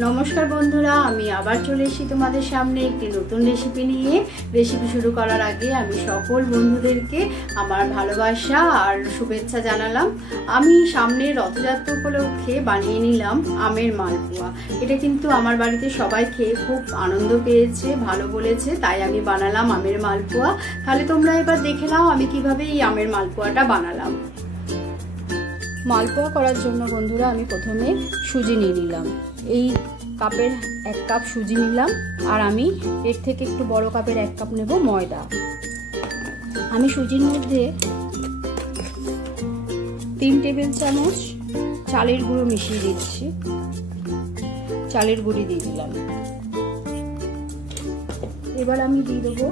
नमस्कार बंधुरा आमी आबार चले एसेছি তোমাদের সামনে একটি নতুন রেসিপি নিয়ে। রেসিপি শুরু করার আগে আমি সকল বন্ধুদেরকে আমার ভালোবাসা আর শুভেচ্ছা জানালাম। আমি সামনে রথযাত্রা উপলক্ষে বানিয়ে নিলাম আমের মালপোয়া। এটা কিন্তু আমার বাড়িতে সবাই খেয়ে খুব আনন্দ পেয়েছে, ভালো বলেছে, তাই আমি বানালাম আমের মালপোয়া। তাহলে তোমরা এবার দেখে নাও আমি কিভাবে এই আমের মালপোয়াটা বানালাম। মালপোয়া করার জন্য বন্ধুরা আমি প্রথমে সুজি নিয়ে নিলাম। এই কাপের 1 কাপ সুজি নিলাম আর আমি এর থেকে একটু বড় কাপের 1 কাপ নেব ময়দা। আমি সুজির মধ্যে 3 টেবিল চামচ চালের গুঁড়ো মিশিয়ে দিচ্ছি। চালের গুঁড়ি দিয়ে দিলাম। এবার আমি দিয়ে দেবো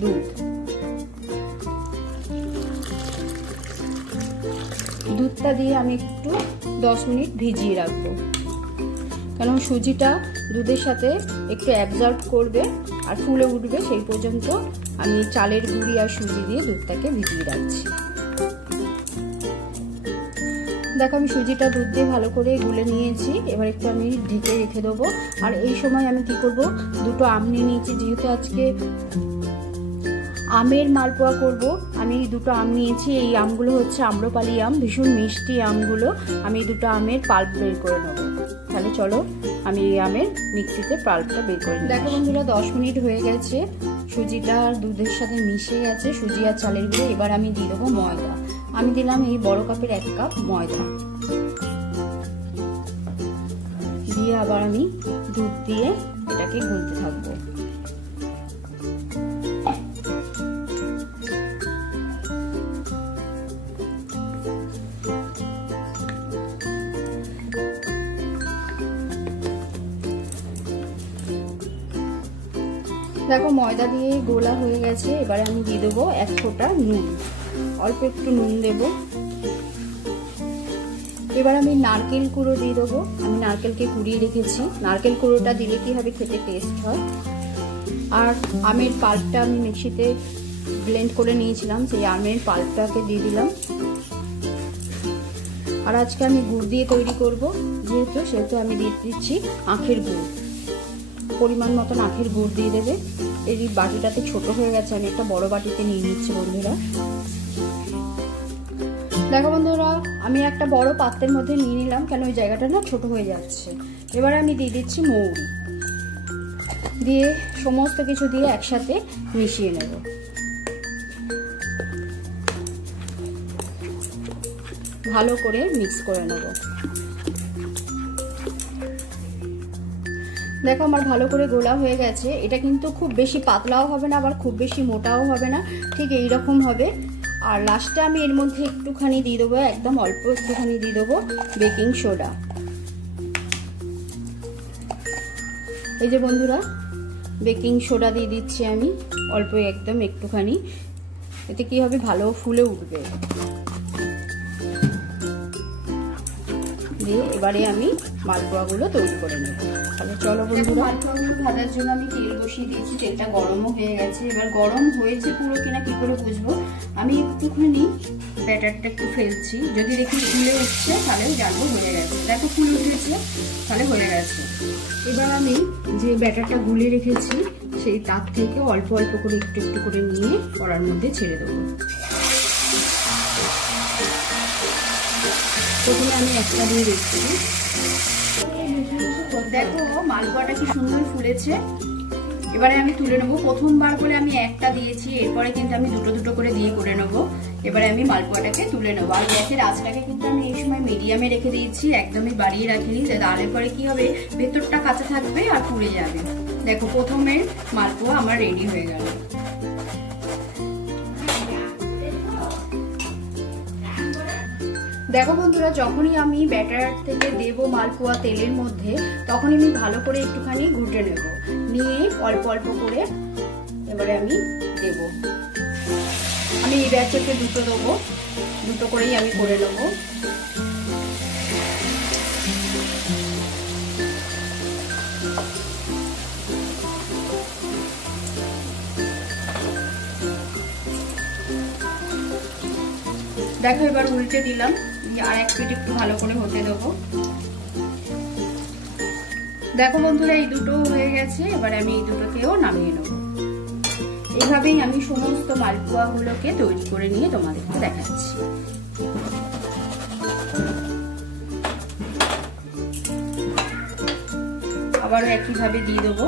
দুধ। দুধটা দিয়ে আমি একটু 10 মিনিট ভিজিয়ে রাখবো, কারণ সুজিটা দুধের সাথে একটু অ্যাবজর্ব করবে আর ফুলে উঠবে, সেই পর্যন্ত আমি চালের গুঁড়ি আর সুজি দিয়ে দুধটাকে ভিজিয়ে রাখছি। দেখো আমি সুজিটা দুধ দিয়ে ভালো করে গুলে নিয়েছি। এবার একটু আমি ঢেকে রেখে দেবো। আর এই সময় আমি কি করব, দুটো আম নিয়ে নিয়েছি, যেহেতু আজকে আমের মালপোয়া করব। আমি দুটো আম নিয়েছি। এই আমগুলো হচ্ছে আম্রপালি আম, ভীষণ মিষ্টি আমগুলো। আমি দুটো আমের পাল্প বের করে নেব। তাহলে চলো আমি এই আমের মিক্সিতে পাল্পটা বের করে নিই। দেখো বন্ধুরা 10 মিনিট হয়ে গেছে, সুজিটা আর দুধের সাথে মিশে গেছে, সুজি আর চালের গুঁড়ো। এবার আমি দিয়ে দেবো ময়দা। আমি দিলাম এই বড় কাপের 1 কাপ ময়দা দিয়ে আবার আমি দুধ দিয়ে এটাকে গুলতে থাকবো। দেখো ময়দা দিয়ে গোলা হয়ে গেছে। এবারে আমি দিয়ে দেবো 1 ফোঁটা নুন, অল্প একটু নুন দেব। এবার আমি নারকেল কুড়ো দিয়ে দেবো। আমি নারকেলকে কুড়িয়ে রেখেছি। নারকেল কুড়োটা দিলে কি হবে, খেতে টেস্ট হয়। আর আমের পাল্পটা আমি মিক্সিতে ব্লেন্ড করে নিয়েছিলাম, সেই আমের পাল্পটাকে দিয়ে দিলাম। আর আজকে আমি গুড় দিয়ে তৈরি করব, সেহেতু আমি দিয়ে দিচ্ছি আখের গুড়। পরিমাণ মতন আখের গুড় দিয়ে দেবে। এই বাটিটাতে ছোট হয়ে গেছে, আমি একটা বড় বাটিতে নিয়ে নিচ্ছি বন্ধুরা। দেখো বন্ধুরা আমি একটা বড় পাত্রের মধ্যে নিয়ে নিলাম, কেন ওই জায়গাটা না ছোট হয়ে যাচ্ছে। এবারে আমি দিয়ে দিচ্ছি মৌরি, দিয়ে সমস্ত কিছু দিয়ে একসাথে মিশিয়ে নেব। ভালো করে মিক্স করে নেব। দেখো আমার ভালো করে গোলা হয়ে গেছে। এটা কিন্তু খুব বেশি পাতলাও হবে না, আবার খুব বেশি মোটাও হবে না, ঠিক এই রকম হবে। আর লাস্টে আমি এর মধ্যে একটুখানি দিয়ে দেবো, একদম অল্প একটুখানি দিয়ে দেবো বেকিং সোডা। এই যে বন্ধুরা বেকিং সোডা দিয়ে দিচ্ছি আমি অল্প, একদম একটুখানি। এতে কি হবে, ভালো ফুলে উঠবে। দিয়ে এবারে আমি মালপোয়াগুলো তৈরি করে নেব। তাহলে চলো বন্ধুরা, মালপোয়াগুলো ভাজার জন্য আমি তেল বসিয়ে দিয়েছি। তেলটা গরমও হয়ে গেছে। এবার গরম হয়েছে পুরো কিনা কি করে বুঝবো, আমি একটুখানি ব্যাটারটা একটু ফেলছি। যদি দেখি ফুলে উঠছে তাহলে জানবো হয়ে গেছে। দেখো ফুলে উঠেছে, তাহলে হয়ে গেছে। এবার আমি যে ব্যাটারটা গুলে রেখেছি সেই তার থেকে অল্প অল্প করে একটু একটু করে নিয়ে কড়ার মধ্যে ছেড়ে দেবো। প্রথমে আমি একটা দিয়ে দেখছি। দেখো মালপোয়াটা কি সুন্দর ফুলেছে। এবারে আমি তুলে নেবো। প্রথমবার বলে আমি একটা দিয়েছি, এরপরে কিন্তু আমি দুটো দুটো করে দিয়ে করে নেবো। এবারে আমি মালপোয়াটাকে তুলে নেবো। আর গ্যাসের আঁচটাকে কিন্তু আমি এই সময় মিডিয়ামে রেখে দিয়েছি, একদমই বাড়িয়ে রাখিনি, তাহলে পরে কি হবে, ভেতরটা কাঁচা থাকবে আর পুড়ে যাবে। দেখো প্রথমের মালপোয়া আমার রেডি হয়ে গেল। দেখো বন্ধুরা যখনই আমি ব্যাটার থেকে দেবো মালপোয়া তেলের মধ্যে, তখন আমি ভালো করে একটুখানি ঘুটে নেব, নিয়ে অল্প অল্প করে এবারে আমি দেব। আমি এই ব্যাচ থেকে দুটো দেবো, দুটো করেই আমি করে নেব। দেখো এবার উল্টে দিলাম, আর এক পিঠ একটু ভালো করে হতে দেবো। দেখো বন্ধুরা, এই দুটো হয়ে গেছে। এবার আমি এই দুটোকেও নামিয়ে নেব। এইভাবেই আমি সমস্ত মালপোয়া গুলোকে তৈরি করে নিয়ে তোমাদেরকে দেখাচ্ছি। আবারও একইভাবে দিয়ে দেবো।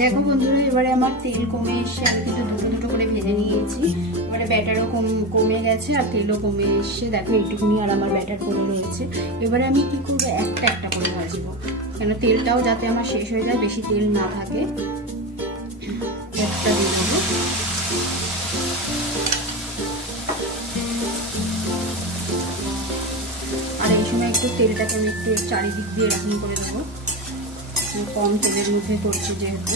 দেখো বন্ধুরা, এবারে আমার তেল কমে এসে আমি কিন্তু দুটো দুটো করে ভেজে নিয়েছি। এবারে ব্যাটারও কমে গেছে আর তেলও কমে এসে দেখো এইটুকুনি আর আমার ব্যাটার করে রয়েছে। এবারে আমি কি করবো, একটা একটা করে ভাজবো, কেন তেলটাও যাতে আমার শেষ হয়ে যায়, বেশি তেল না থাকে। একটা দিয়ে দেবো। আর এই সময় একটু তেলটাকে আমি একটু চারিদিক দিয়ে এরকম করে দেবো, কম তেলের মধ্যে করছি যেহেতু।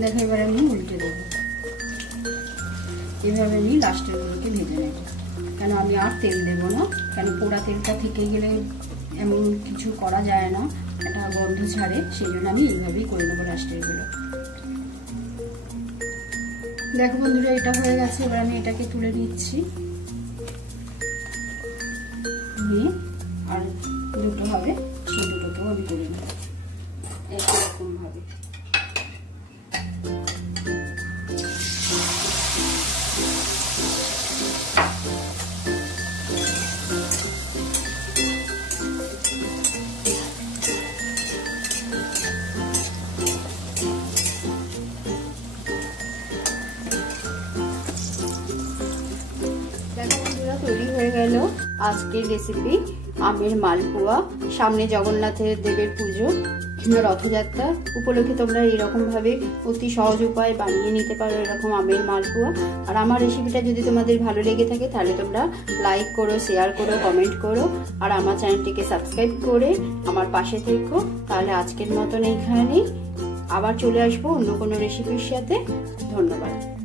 দেখো এবার আমি উল্টে দেবো। এভাবে আমি লাস্টের গুলোকে ভেজে নেব, কেন আমি আর তেল দেবো না, কেন পোড়া তেলটা থেকে গেলে এমন কিছু করা যায় না, একটা গন্ধ ছাড়ে, সেই জন্য আমি এইভাবেই করে নেবো লাস্টের গুলো। দেখো বন্ধুরা, এটা হয়ে গেছে। এবার আমি এটাকে তুলে নিচ্ছি, নিয়ে আর দুটো হবে সেই দুটোকেও আমি তুলে নেব একরকম ভাবে। তৈরি হয়ে গেল আজকের রেসিপি আমের মালপোয়া। সামনে জগন্নাথের দেবের পুজো, রথযাত্রা উপলক্ষে তোমরা এরকম ভাবে অতি সহজ উপায় বানিয়ে নিতে পারো এরকম আমের মালপোয়া। আর আমার রেসিপিটা যদি তোমাদের ভালো লেগে থাকে তাহলে তোমরা লাইক করো, শেয়ার করো, কমেন্ট করো, আর আমার চ্যানেলটিকে সাবস্ক্রাইব করে আমার পাশে থেকো। তাহলে আজকের মতন এইখানেই, আবার চলে আসবো অন্য কোনো রেসিপির সাথে। ধন্যবাদ।